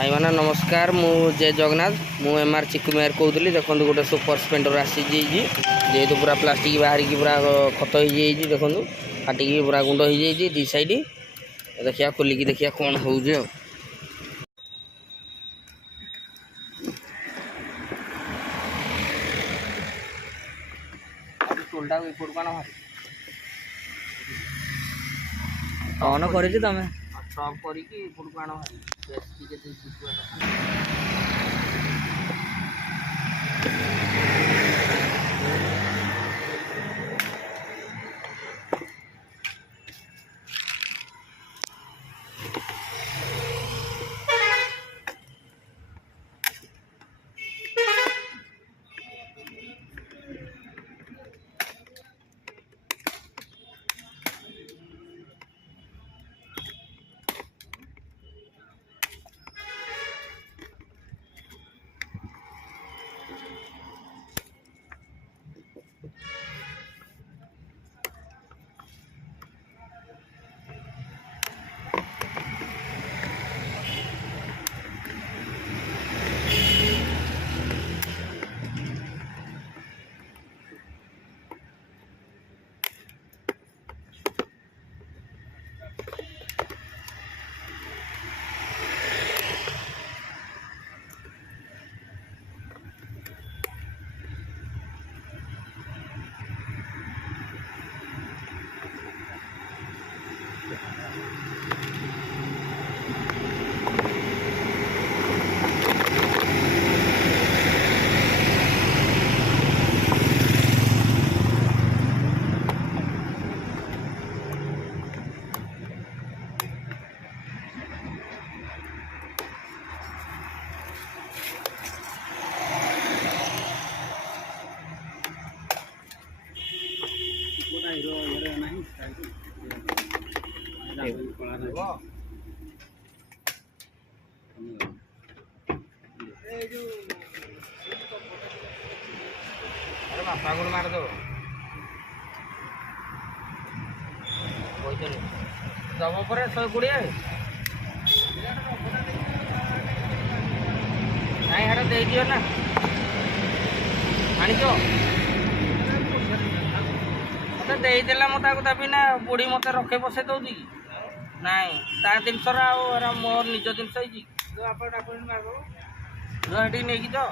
भाई माना नमस्कार मु जय जगन्नाथ मु एमआर चिकु मेयर कहूली देखो गोटे सुपर स्पेंडर आसी जेहेतु पूरा प्लास्टिक बाहर की पूरा खत हो देखो फाटिकी पूरा गुंड हो दी साइड देखिया खोलिकी देखिया कौन हो कौन कर तमें सब करके आण भारी अरे बापा को मार दो दब पर 120 नहीं हेटा दे दियो ना आनिच मत देदेला मत देवी ना बुढ़ी मत रखे बसे दौदी कि नाई ता जिनस मोर निज जिनस होती नहीं तो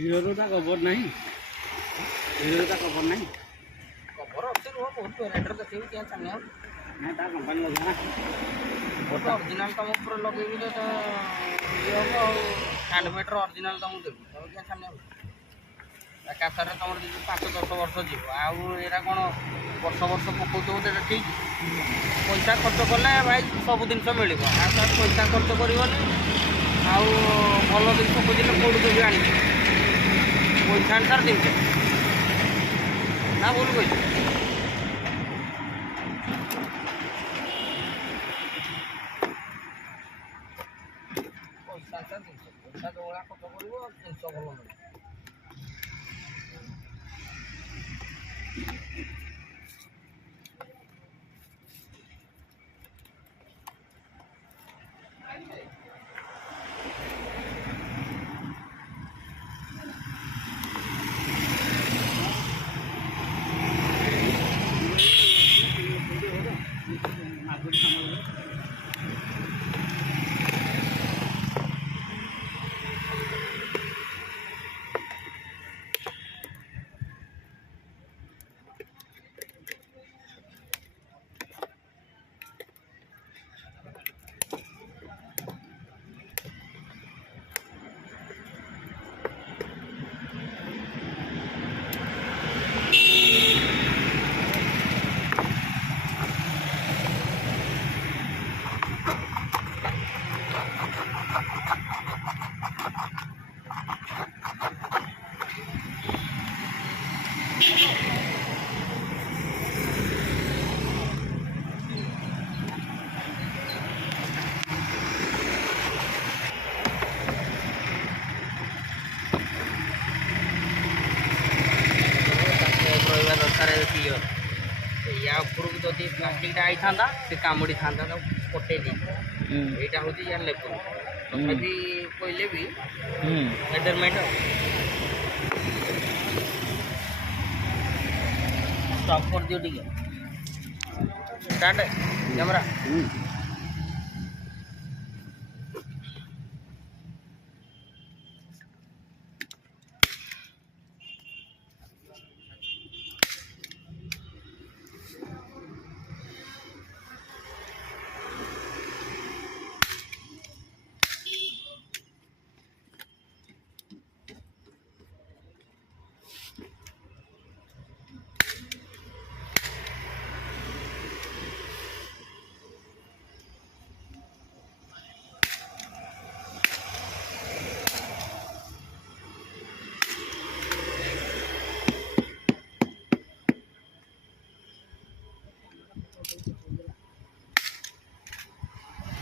हिरोटा कवर नहीं हिरोटा कवर नहीं खबर अच्छे रुह बहुत वेराइटर देखिए क्या चाहिए ना ता कंपनी लगा बहुत ओरिजिनल तुम ऊपर लगे तो ये हम हैंडमेड ओरिजिनल तुमको देवी तुम क्या चाहिए एकाथर तुम 5-10 वर्ष जीव आरा कौन वर्ष वर्ष पकाउथ ठीक पैसा खर्च कले भाई सब जिन मिल पैसा खर्च करनी भल जिन खोजिले कौटू देवी आनी पैसा अनुसार जिन ना भूल कही पैसा अनुसार जिन पैसा जो भाया खर्च कर जिन भल मिले ପ୍ଲାଷ୍ଟିକଟା ଆଇଥାନ୍ତା ସେ କାମୁଡ଼ି ଥାନ୍ତା ତାକୁ କଟେଇ ଦେଇଥାନ୍ତା। ଏଇଟା ହେଉଛି ୟାର ଲେବୁଲ୍। ତଥାପି କହିଲେ ବି ମେଜରମେଣ୍ଟ ଷ୍ଟପ୍ କରିଦିଅ ଟିକେ start camera.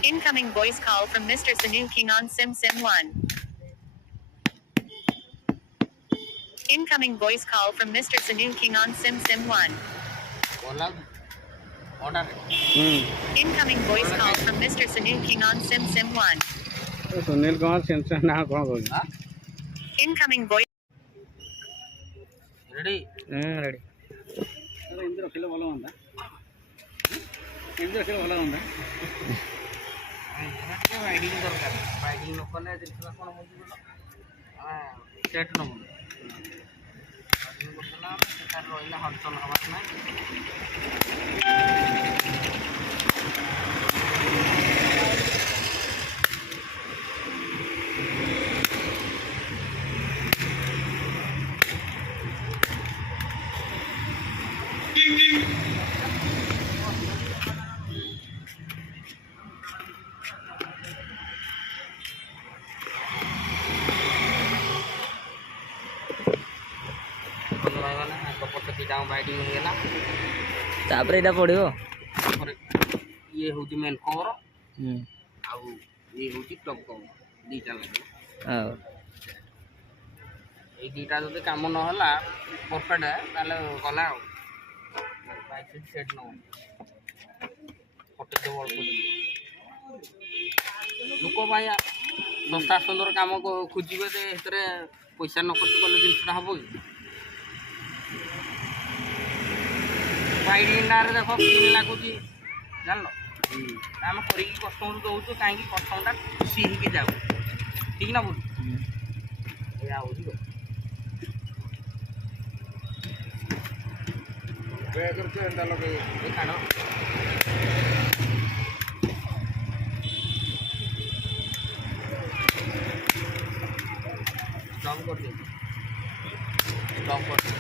Incoming voice call from Mr. Sanu King on Sim 1. Incoming voice call from Mr. Sanu King on Sim 1. Incoming voice call from Mr. Sanu King on Sim 1. Sunil Kumar ସେନ୍ସନ୍ ନା କ'ଣ କହୁଛି? Incoming voice. Ready ready. ଏମିତି ରଖିଲେ ଭଲ ହୁଅନ୍ତା। ଏମିତି ରଖିଲେ ଭଲ ହୁଅନ୍ତା। ଟିକେ ବାଇଡ଼ିଂ ଦରକାର। ବାଇଡ଼ିଂ ନ କଲେ ଜିନିଷଟା କ'ଣ ହେଉଛି କହିଲ ସେଟ୍ ନେବୁନି। ବାଇଡ଼ିଂ କରିଦେଲା ଆମେ ସେଟା ରହିଲେ ହଲଚଲ ହେବାର ନାହିଁ। ବାଇଡ଼ିଂ ହେଇଗଲା ତାପରେ ଏଇଟା ପଡ଼ିବ। ତାପରେ ଇଏ ହେଉଛି ମେନ୍ କଭର ଆଉ ଇଏ ହେଉଛି ଟପ୍ କଭର ଦୁଇଟା ଲାଗିବ। ଆଉ ଏଇ ଦୁଇଟା ଯଦି କାମ ନହେଲା ପରଫେକ୍ଟ ତାହେଲେ ଗଲା ଆଉ ବାଇକ୍ ସେଟ୍ ନେବ ଫଟୋ ଅଳ୍ପ ଲୋକ ପାଇଁ ଶସ୍ତା ସୁନ୍ଦର କାମ ଖୋଜିବେ ଯେ ସେଥିରେ ପଇସା ନ ଖର୍ଚ୍ଚ କଲେ ଜିନିଷଟା ହେବ କି? ବାଇଡ଼ିଂ ନାଁରେ ଦେଖ କିନ୍ ଲାଗୁଛି ଜାଣିଲ। ଆମେ କରିକି କଷ୍ଟମରକୁ ଦେଉଛୁ କାହିଁକି କଷ୍ଟମରଟା ଖୁସି ହେଇକି ଯାଉ ଠିକ୍ ନା ଭୁଲ? ଏଇଆ ହେଉଛି ଏଇଟା ଲଗେଇ କାଢ଼ ଷ୍ଟପ୍ କରିଦିଅ ଷ୍ଟପ୍ କରିଦିଅ।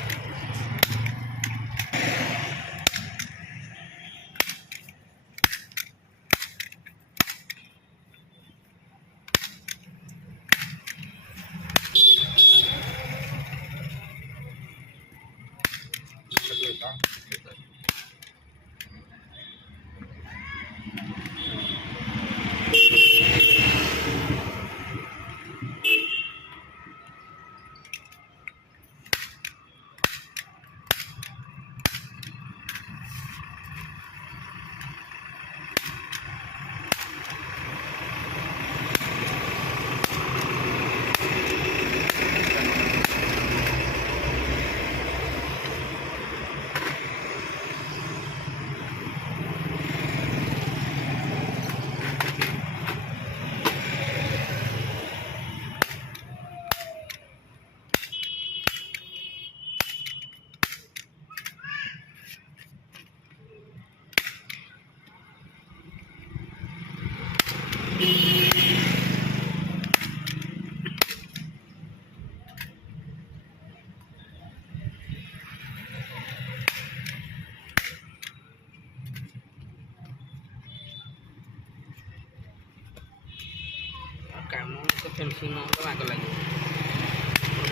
କାମ ତ ଫେନ୍ସିଂ ନହେଲେ ବାଗ ଲାଗିବ।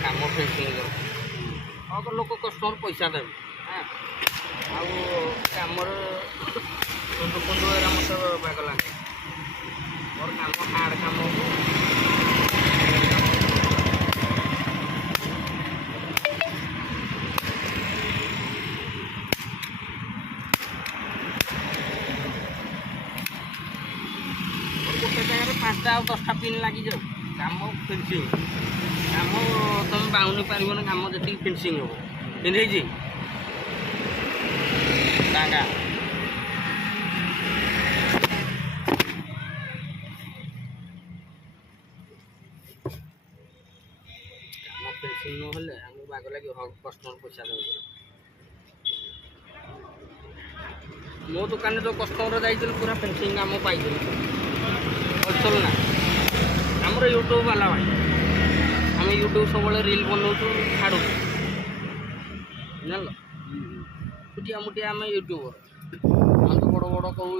କାମ ଫେନ୍ସିଂ ଦରକାର ତ ଲୋକ କଷ୍ଟମର ପଇସା ଦେବେ ଆଉ କାମର କୁଣ୍ଡୁ ଏରା ମୋତେ ବାଗ ଲାଗେ। ମୋର କାମ ହାର୍ଡ଼ କାମକୁ 5ଟା ଆଉ 10ଟା ପିନ୍ ଲାଗିଯାଉ କାମ ଫିନିସିଂ କାମ ତୁମେ ବାଉନି ପାରିବନି କାମ ଯେତିକି ଫିନିସିଂ ହେବ ପିନ୍ଧେଇଛି ଟାଙ୍ଗା କାମ ଫିନିସିଂ ନହେଲେ ଆମକୁ ବାଗ ଲାଗିବ କଷ୍ଟମର ପଇସା ଦେବ ମୋ ଦୋକାନରେ ଯେଉଁ କଷ୍ଟମର ଯାଇଥିଲେ ପୁରା ଫିନିସିଂ କାମ ପାଇଥିଲେ ହୋଲସେଲ୍ ନା ଆମର ୟୁଟ୍ୟୁବ୍ ବାଲା ଭାଇ ଆମେ ୟୁଟ୍ୟୁବ୍ ସବୁବେଳେ ରିଲ୍ ବନାଉଛୁ ଛାଡ଼ୁଛୁ ଜାଣିଲ ଛୁଟିଆ ମୁଟିଆ ଆମେ ୟୁଟ୍ୟୁବର ଆମେ ତ ବଡ଼ ବଡ଼ କେଉଁ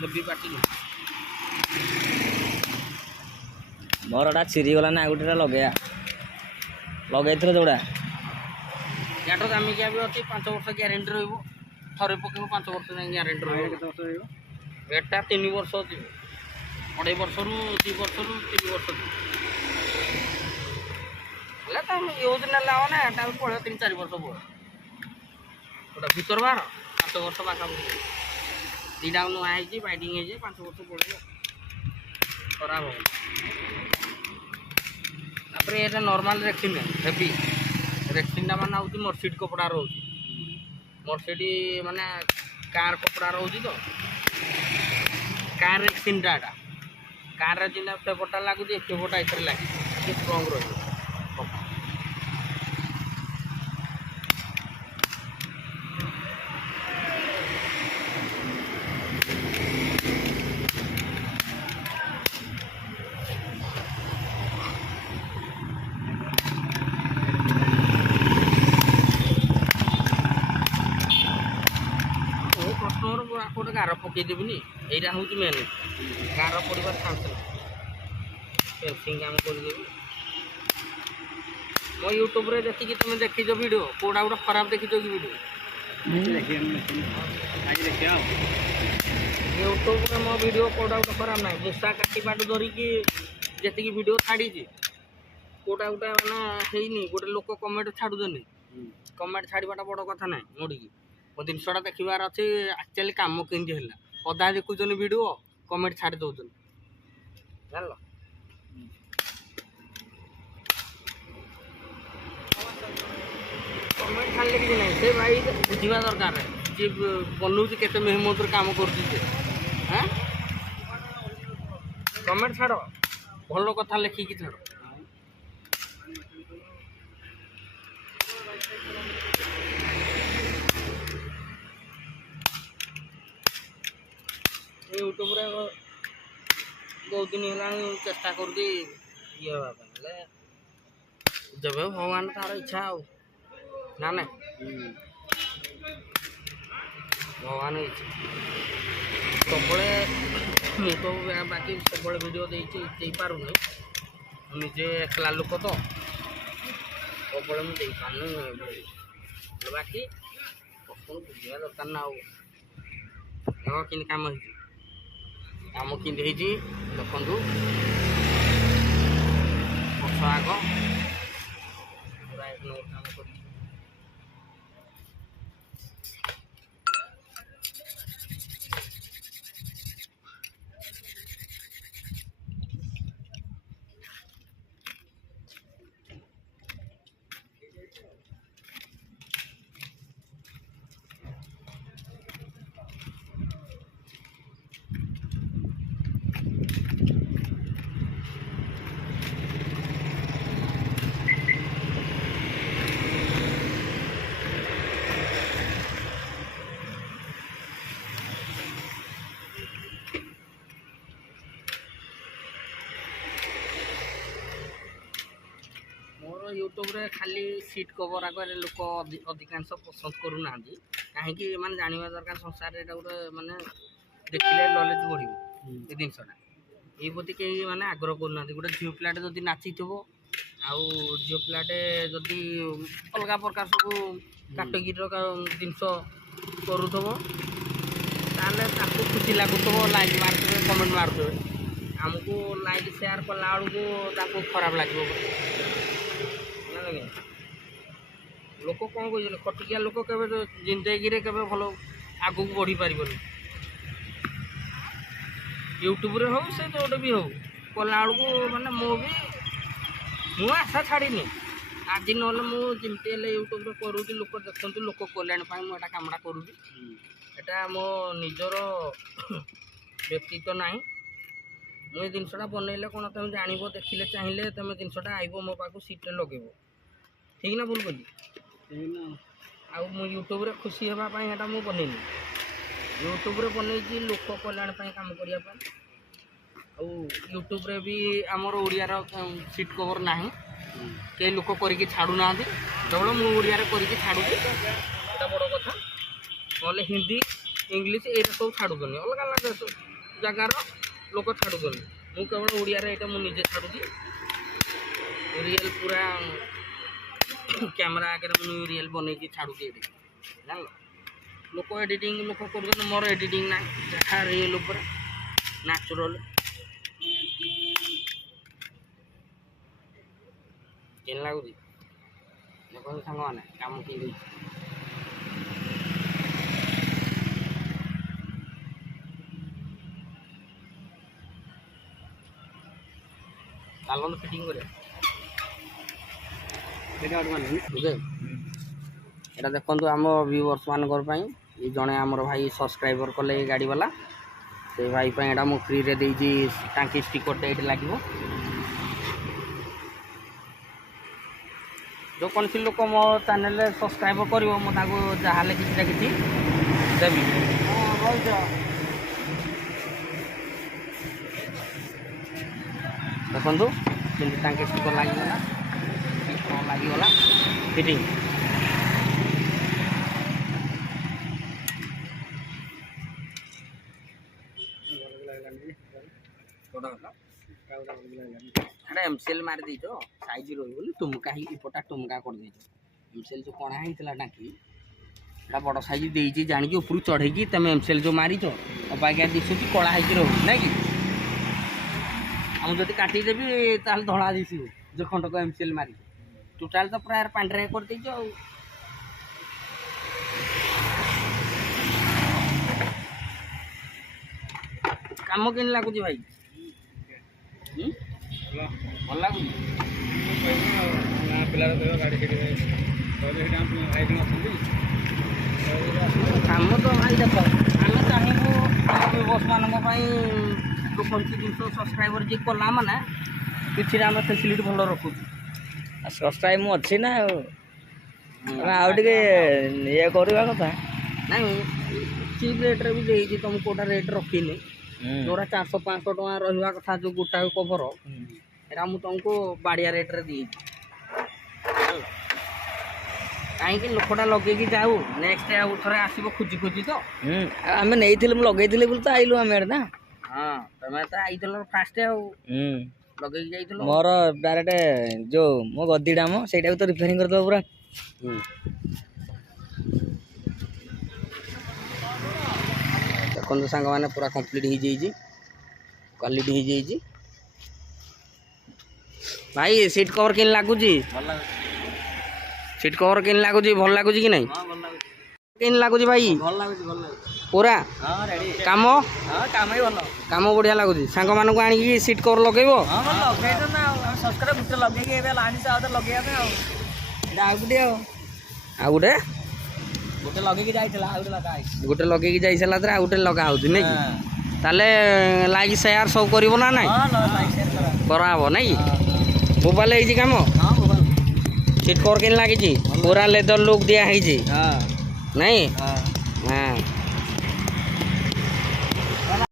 ହେଭି ପାର୍ଟି ମୋରଟା ଚିରିଗଲା ନା ଆଉ ଗୋଟେଟା ଲଗେଇଥିଲ ଯୋଉଟା ୟାଠୁ ଦାମିକିଆ ବି ଅଛି 5 ବର୍ଷ ଗ୍ୟାରେଣ୍ଟି ରହିବ ଥରେ ପକେଇବ 5 ବର୍ଷ ଯାଏଁ ଗ୍ୟାରେଣ୍ଟି ରହିବ କେତେ ବର୍ଷ ରହିବ ଏଟା 3 ବର୍ଷ ଯିବ 2.5 ବର୍ଷରୁ 2 ବର୍ଷରୁ 3 ବର୍ଷ ଯିବ ହେଲେ ତ ୟୁଜ୍ ନେଲା ନା ଏଟା ବି ପଳେଇବ 3-4 ବର୍ଷ ପଳେଇବ ଗୋଟା ଭିତର ବାହାର 5 ବର୍ଷ ପାଖାପାଖି ଦୁଇଟା ନୂଆ ହେଇଛି ବାଇଡ଼ିଂ ହେଇଛି 5 ବର୍ଷ ପଳେଇବ ଖରାପ ହେବ ତାପରେ ଏଇଟା ନର୍ମାଲ୍ ରେକ୍ସିନ୍ ହେଭି ରେକ୍ସିନ୍ଟା ମାନେ ହେଉଛି ମର୍ସିଡ୍ କପଡ଼ା ରହୁଛି ମର୍ସିଡ୍ ମାନେ କାର୍ କପଡ଼ା ରହୁଛି ତ କାର୍ ରେକ୍ସିନ୍ଟା ଏଇଟା କାର୍ରେ ଯେମିତି ପେପରଟା ଲାଗୁଛି ଏ ପେପରଟା ଏଥିରେ ଲାଗିଛି ଟିକେ ଷ୍ଟ୍ରଙ୍ଗ ରହିବ କଷ୍ଟମର ଗୋଟେ ଗାର ପକେଇଦେବିନି ଏଇଟା ହେଉଛି ମେନ୍ ଗାର ପଡ଼ିବାର ଚାନ୍ସ ନାହିଁ ଫେନ୍ସିଂ କାମ କରିଦେବି ମୋ ୟୁଟ୍ୟୁବରେ ଯେତିକି ତୁମେ ଦେଖିଛ ଭିଡ଼ିଓ କେଉଁଟା ଗୋଟେ ଖରାପ ଦେଖିଛ କି ଭିଡ଼ିଓ ୟୁଟ୍ୟୁବରେ ମୋ ଭିଡ଼ିଓ କେଉଁଟା ଗୋଟେ ଖରାପ ନାହିଁ ମୂଷା କାଟିବାଠୁ ଧରିକି ଯେତିକି ଭିଡ଼ିଓ ଛାଡ଼ିଛି କେଉଁଟା ଗୋଟେ ମାନେ ହେଇନି ଗୋଟେ ଲୋକ କମେଣ୍ଟ ଛାଡ଼ୁଛନ୍ତି କମେଣ୍ଟ ଛାଡ଼ିବାଟା ବଡ଼ କଥା ନାହିଁ ମୋଡ଼ିକି ମୋ ଜିନିଷଟା ଦେଖିବାର ଅଛି ଆକ୍ଚୁଆଲି କାମ କେମିତି ହେଲା ଅଧା ଦେଖୁଛନ୍ତି ଭିଡ଼ିଓ କମେଣ୍ଟ ଛାଡ଼ି ଦେଉଛନ୍ତି ଜାଣିଲ କମେଣ୍ଟ ଛାଡ଼ିଲେ କିଛି ନାହିଁ ସେ ଭାଇ ବୁଝିବା ଦରକାର ଯିଏ ବନଉଛି କେତେ ମେହନତରେ କାମ କରୁଛି ସେ ହାଁ କମେଣ୍ଟ ଛାଡ଼ ଭଲ କଥା ଲେଖିକି ଛାଡ଼ ୟୁଟ୍ୟୁବରେ ବହୁତ ଦିନ ହେଲାଣି ଚେଷ୍ଟା କରୁଛି ଇଏ ହେବା ପାଇଁ ହେଲେ ଯେବେ ଭଗବାନ ତାର ଇଚ୍ଛା ଆଉ ନା ନାଇଁ ଭଗବାନ ଇଚ୍ଛା ସବୁବେଳେ ମୁଁ ତ ବାକି ସବୁବେଳେ ଭିଡ଼ିଓ ଦେଇପାରୁନି ମୁଁ ନିଜେ ଏକଲା ଲୋକ ତ ସବୁବେଳେ ମୁଁ ଦେଇପାରୁନି ବାକି କଷ୍ଟ ବୁଝିବା ଦରକାର ନା ଆଉ ଦେଖ କେମିତି କାମ ହେଇଛି କାମ କେମିତି ହେଇଛି ଦେଖନ୍ତୁ ପଛ ଆଗ ପୁରା ଏକ ନମ୍ବର କାମ କରିଛି यूट्यूब खाली सीट कवर आगे लोक अधिकांश पसंद करूना कहीं मैंने जानवा दरकार संसार गोटे मानने देखिले नॉलेज बढ़ ये जिनसा ये प्रति कहीं मैंने आग्रह करना गोटे झील पिलाटे जब नाची थो आउ झील पिलाटे जदि अलग प्रकार सब कैटेगोरी जिनस करूथबो ताले ताको खुशी लगुथबो लाइक मारथबे कमेंट मारथबे हमको लाइक शेयर कला बेलू ताको खराब लगे लोक कौन कह खटिया लोक के जिंदगी के भल आग को बढ़ी पार ୟୁଟ୍ୟୁବରେ ହଉ ସେ ଯେଉଁଟା ବି ହଉ କଲା ବେଳକୁ ମାନେ ମୁଁ ଆଶା ଛାଡ଼ିନି। ଆଜି ନହେଲେ ମୁଁ ଯେମିତି ହେଲେ ୟୁଟ୍ୟୁବରେ କରୁଛି, ଲୋକ ଦେଖନ୍ତୁ, ଲୋକ କଲ୍ୟାଣ ପାଇଁ ମୁଁ ଏଇଟା କାମଟା କରୁଛି। ଏଇଟା ମୋ ନିଜର ବ୍ୟକ୍ତିତ୍ୱ ନାହିଁ। ମୁଁ ଏ ଜିନିଷଟା ବନେଇଲେ କ'ଣ ତୁମେ ଜାଣିବ, ଦେଖିଲେ ଚାହିଁଲେ ତୁମେ ଜିନିଷଟା ଆଇବ ମୋ ପାଖକୁ ସିଟ୍ରେ ଲଗେଇବ। ଠିକ୍ ନା ଭୁଲ କଲି? ଆଉ ମୁଁ ୟୁଟ୍ୟୁବରେ ଖୁସି ହେବା ପାଇଁ ଏଇଟା ମୁଁ ବନେଇନି। ୟୁଟ୍ୟୁବରେ ବନେଇଛି ଲୋକ କଲ୍ୟାଣ ପାଇଁ କାମ କରିବା ପାଇଁ। ଆଉ ୟୁଟ୍ୟୁବରେ ବି ଆମର ଓଡ଼ିଆର ସିଟ୍ କଭର୍ ନାହିଁ, କେହି ଲୋକ କରିକି ଛାଡ଼ୁନାହାନ୍ତି। କେବଳ ମୁଁ ଓଡ଼ିଆରେ କରିକି ଛାଡ଼ୁଛି, ଏଇଟା ବଡ଼ କଥା। ନହେଲେ ହିନ୍ଦୀ, ଇଂଲିଶ ଏଇଟା ସବୁ ଛାଡ଼ୁଛନ୍ତି, ଅଲଗା ଅଲଗା ଜାଗାର ଲୋକ ଛାଡ଼ୁଛନ୍ତି। ମୁଁ କେବଳ ଓଡ଼ିଆରେ ଏଇଟା ମୁଁ ନିଜେ ଛାଡ଼ୁଛି। ରିଏଲ୍ ପୁରା କ୍ୟାମେରା ଆଗରେ ମୁଁ ରିଏଲ୍ ବନେଇକି ଛାଡ଼ୁଛି ଏଠି, ଜାଣିଲ। ଲୋକ ଏଡ଼ିଟିଂ ଲୋକ କରୁଛନ୍ତି, ମୋର ଏଡ଼ିଟିଂ ନାହିଁ, ଯାହା ରିଏଲ୍ ଉପରେ ନ୍ୟାଚୁରାଲ୍। କେନ୍ ଲାଗୁଛି ଦେଖନ୍ତୁ ସାଙ୍ଗମାନେ କାମ କେମିତି ହେଇଛି। ଚାଲନ୍ତୁ ଫିଟିଂ କରିବା। ବୁଝେ ଏଇଟା ଦେଖନ୍ତୁ ଆମ ଭିଉଅର୍ସ ମାନଙ୍କର ପାଇଁ। ଏ ଜଣେ ଆମର ଭାଇ ସବସ୍କ୍ରାଇବର କଲେ ଏ ଗାଡ଼ିବାଲା, ସେ ଭାଇ ପାଇଁ ଏଇଟା ମୁଁ ଫ୍ରିରେ ଦେଇଛି। ଟାଙ୍କି ଷ୍ଟିକରଟା ଏଇଠି ଲାଗିବ। ଯେଉଁ କୌଣସି ଲୋକ ମୋ ଚ୍ୟାନେଲରେ ସବସ୍କ୍ରାଇବ୍ କରିବ, ମୁଁ ତାକୁ ଯାହାହେଲେ କିଛି ନା କିଛି ଦେବି। ଦେଖନ୍ତୁ କେମିତି ଟାଙ୍କି ଷ୍ଟିକର ଲାଗିଗଲା, ଲାଗିଗଲା ଫିଟିଂ। ଏଇଟା ଏମସିଏଲ୍ ମାରି ଦେଇଛ, ସାଇଜ ରହିବ ବୋଲି ଟୁମକା ହେଇକି ଏପଟା ଟୁମକା କରିଦେଇଛ। ଏମସିଏଲ୍ ଯେଉଁ କଣା ହେଇଥିଲା ଟାଙ୍କି, ଏଇଟା ବଡ଼ ସାଇଜ ଦେଇଛି, ଜାଣିକି ଉପରକୁ ଚଢ଼େଇକି ତୁମେ ଏମସିଏଲ୍ ଯେଉଁ ମାରିଛ ଅବାଗିଆ ଦିଶୁଛି, କଳା ହେଇକି ରହୁଛି ନାଇଁ କି? ଆଉ ଯଦି କାଟିଦେବି ତାହେଲେ ଧଳା ଦିଶିବ। ଯେଉଁ ଖଣ୍ଡକ ଏମସିଏଲ୍ ମାରିକି ଟୋଟାଲ୍ ତ ପ୍ରାୟ ପାଣ୍ଡିଆ କରିଦେଇଛ ଆଉ। କାମ କେମିତି ଲାଗୁଛି ଭାଇ? ଭଲ ଲାଗୁଛି? କାମ ତ ଭାଇ ଦେଖ, ଆମେ ଚାହିଁବୁ ବସ୍ମାନଙ୍କ ପାଇଁ କୌଣସି ଜିନିଷ ସବସ୍କ୍ରାଇବର ଯିଏ କଲା ମାନେ କିଛିରେ ଆମେ ଫେସିଲିଟି ଭଲ ରଖୁଛୁ। ସବସ୍କ୍ରାଇବ୍ ମୁଁ ଅଛି ନା, ଆଉ ଟିକେ ଇଏ କରିବା କଥା। ନାଇଁ ଚିପ୍ ରେଟ୍ରେ ବି ଦେଇଛି, ତୁମକୁ କେଉଁଟା ରେଟ୍ ରଖିନି। ଯେଉଁଟା 400-500 ଟଙ୍କା ରହିବା କଥା ଯେଉଁ ଗୋଟାଏ କଭର, ଏଇଟା ମୁଁ ତୁମକୁ ବାଡ଼ିଆ ରେଟ୍ରେ ଦେଇଛି। କାହିଁକି ଲୋକଟା ଲଗେଇକି ଯାଉ, ନେକ୍ସଟ ଆଉ ଥରେ ଆସିବ ଖୋଜି ଖୋଜି ତ। ଆମେ ନେଇଥିଲୁ, ମୁଁ ଲଗେଇଥିଲି ବୋଲି ତ ଆଇଲୁ ଆମେ ଏଇଟା ନା। ହଁ ତମେ ତ ଆଇଥିଲ ଫାଷ୍ଟ, ଆଉ ଲଗେଇକି ଯାଇଥିଲ। ମୋର ଡାଇରେକ୍ଟ ଯେଉଁ ମୋ ଗଦିଟା ସେଇଟାକୁ ତ ରିପେୟାରିଂ କରିଦେବ ପୁରା। ଦେଖନ୍ତୁ ସାଙ୍ଗମାନେ ପୁରା କମ୍ପ୍ଲିଟ୍ ହେଇଯାଇଛି, କ୍ୱାଲିଟି ହେଇଯାଇଛି। ଭାଇ ସିଟ୍ କଭର କେମିତି ଲାଗୁଛି? ଭଲ ଲାଗୁଛି। ସିଟ୍ କଭର କେମିତି ଲାଗୁଛି? ଭଲ ଲାଗୁଛି କି ନାହିଁ? ହଁ ଭଲ ଲାଗୁଛି। କେମିତି ଲାଗୁଛି ଭାଇ? ଭଲ ଲାଗୁଛି, ଭଲ ଲାଗୁଛି ପୁରା। ହଁ ରେଡ଼ି। କାମ କାମ ବି ଭଲ, କାମ ବଢ଼ିଆ ଲାଗୁଛି। ସାଙ୍ଗମାନଙ୍କୁ ଆଣିକି ସିଟ୍ କଭର ଲଗେଇବ। ହଁ ଭଲ ଲଗେଇଛ ନା, ଆଉ ଆମେ ସବସ୍କ୍ରାଇବ୍ ଗୋଟେ ଲଗେଇକି ଏବେ ଆଣିଛୁ, ଆଉ ଥରେ ଲଗେଇବା ପାଇଁ। ଆଉ ଏଇଟା ଆଉ ଗୋଟେ ଗୋଟେ ଲଗେଇକି ଯାଇଥିଲା, ଆଉ ଗୋଟେ ଲଗା ହେଇଛି। ଗୋଟେ ଲଗେଇକି ଯାଇ ସାରିଲା ପରେ ଆଉ ଗୋଟେ ଲଗା ହେଉଛି ନାଇଁ କି? ତାହେଲେ ଲାଇକ୍ ସେୟାର ସବୁ କରିବ ନା ନାଇଁ? ଲାଇକ୍ ସେୟାର କରାହବ ନାଇଁ କି? ମୋବାଇଲ ହେଇଛି କାମ। ହଁ ମୋବାଇଲ। ସିଟ୍ କଭର କେମିତି ଲାଗିଛି? ପୁରା ଲେଦର ଲୁକ୍ ଦିଆ ହେଇଛି ହଁ ନାଇଁ? ହଁ। ହଁ